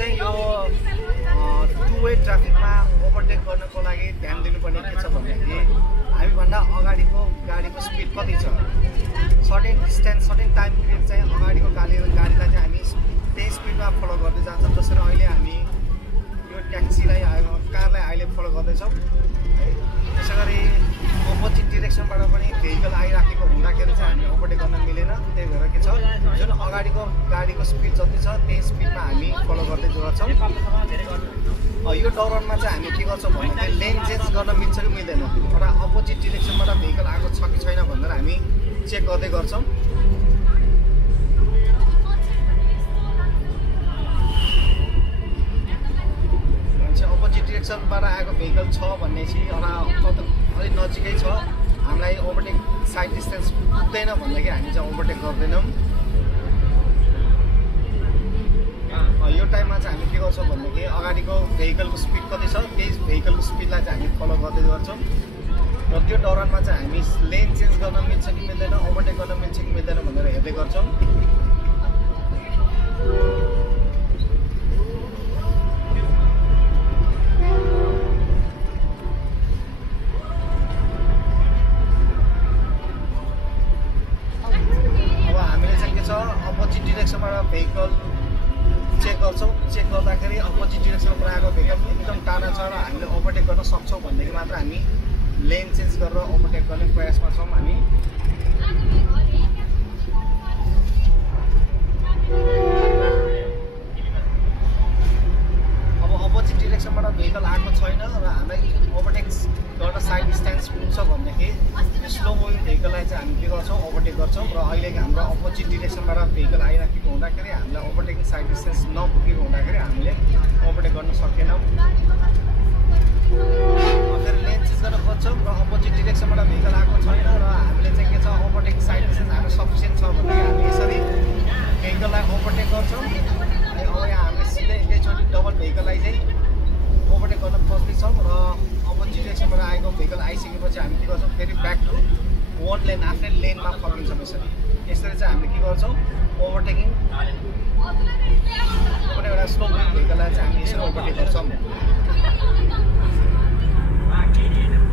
चाहिँ यो to way ट्राफिकमा ओभरटेक गर्नको लागि ध्यान दिनुपर्ने के छ भन्दाखेरि हामीभन्दा अगाडिको गाडीको स्पिड कति छ, certain distance certain time period चाहिँ अगाडिको गाडीलाई चाहिँ हामी त्यही स्पिडमा फलो गर्दै जान्छौँ। जसरी अहिले हामी यो ट्याक्सीलाई कारलाई अहिले फलो गर्दैछौँ है। त्यसै गरी अपोजिट डिरेक्सनबाट पनि भेहिकल आइराखेको हुँदाखेरि चाहिँ हामीले ओभरटेक गर्न मिलेन। त्यही भएर के छ, जुन अगाडिको गाडीको स्पिड जति छ त्यही स्पिडमा हामी फलो गर्दै जान्छौँ। यो दौरानमा चाहिँ हामी के गर्छौँ भन्दाखेरि लेन चेन्ज गर्न मिल्छ कि मिल्दैन, र अपोजिट डिरेक्सनबाट भेहिकल आएको छ कि छैन भनेर हामी चेक गर्दै गर्छौँ। अपोजिट डिरेक्सनबाट आएको भेहिकल छ भनेपछि अलिक नजिकै छ, हामीलाई ओभरटेक साइड डिस्टेन्स पुग्दैन भन्दाखेरि हामी चाहिँ ओभरटेक गर्दैनौँ। यो टाइममा चाहिँ हामी के गर्छौँ भन्दाखेरि अगाडिको भेहिकलको स्पिड कति छ त्यही भेहिकलको स्पिडलाई चाहिँ हामी फलो गर्दै गर्छौँ। र त्यो दौरानमा चाहिँ हामी लेन चेन्ज गर्न मिल्छ कि मिल्दैन, ओभरटेक गर्न मिल्छ कि मिल्दैन भनेर हेर्दै गर्छौँ। अपोजिट डिरेक्सनबाट भेहिकल चेक गर्छौँ। चेक गर्दाखेरि अपोजिट डिरेक्सनबाट आएको भेहिकल एकदम टाढा छ र हामीले ओभरटेक गर्न सक्छौँ भनेदेखि मात्र हामी लेन चेन्ज गरेर ओभरटेक गर्ने प्रयासमा छौँ हामी। अब अपोजिट डिरेक्सनबाट भेहिकल आएको छैन र हामीलाई ओभरटेक गर्न साइड डिस्टेन्स पुग्छ भनेदेखि स्लो मुभिङ भेहिकललाई चाहिँ हामी के गर्छौँ ओभरटेक गर्छौँ। र अहिले हाम्रो अपोजिट डिरेक्सनबाट भेहिकल आइराखेको हुँदाखेरि हामीलाई ओभरटेकिङ साइड डिस्टेन्स नपुगेको हुँदाखेरि हामीले ओभरटेक गर्न सकेनौँ। फेरि लेन चेन्ज गर्न खोज्छौँ र अपोजिट डिरेक्सनबाट भेहिकल आएको छैन र हामीले चाहिँ के छ ओभरटेकिङ साइड डिस्टेन्स हाम्रो सफिसियन्ट छ भनेदेखि हामी यसरी भेहिकललाई ओभरटेक गर्छौँ। अब यहाँ हामीले सिधै एकैचोटि डबल भेहिकललाई चाहिँ ओभरटेक गर्न खोज्दैछौँ र अपोजिट डिरेक्सनबाट आएको भेहिकल आइसकेपछि हामी के गर्छौँ फेरि ब्याक टु वान लेन आफ्नै लेनमा फर्किन्छौँ। यसरी चाहिँ हामीले के गर्छौँ ओभरटेकिङ एउटा स्लो मुभिङ भेहिकललाई चाहिँ हामी यसरी ओभरटेक गर्छौँ।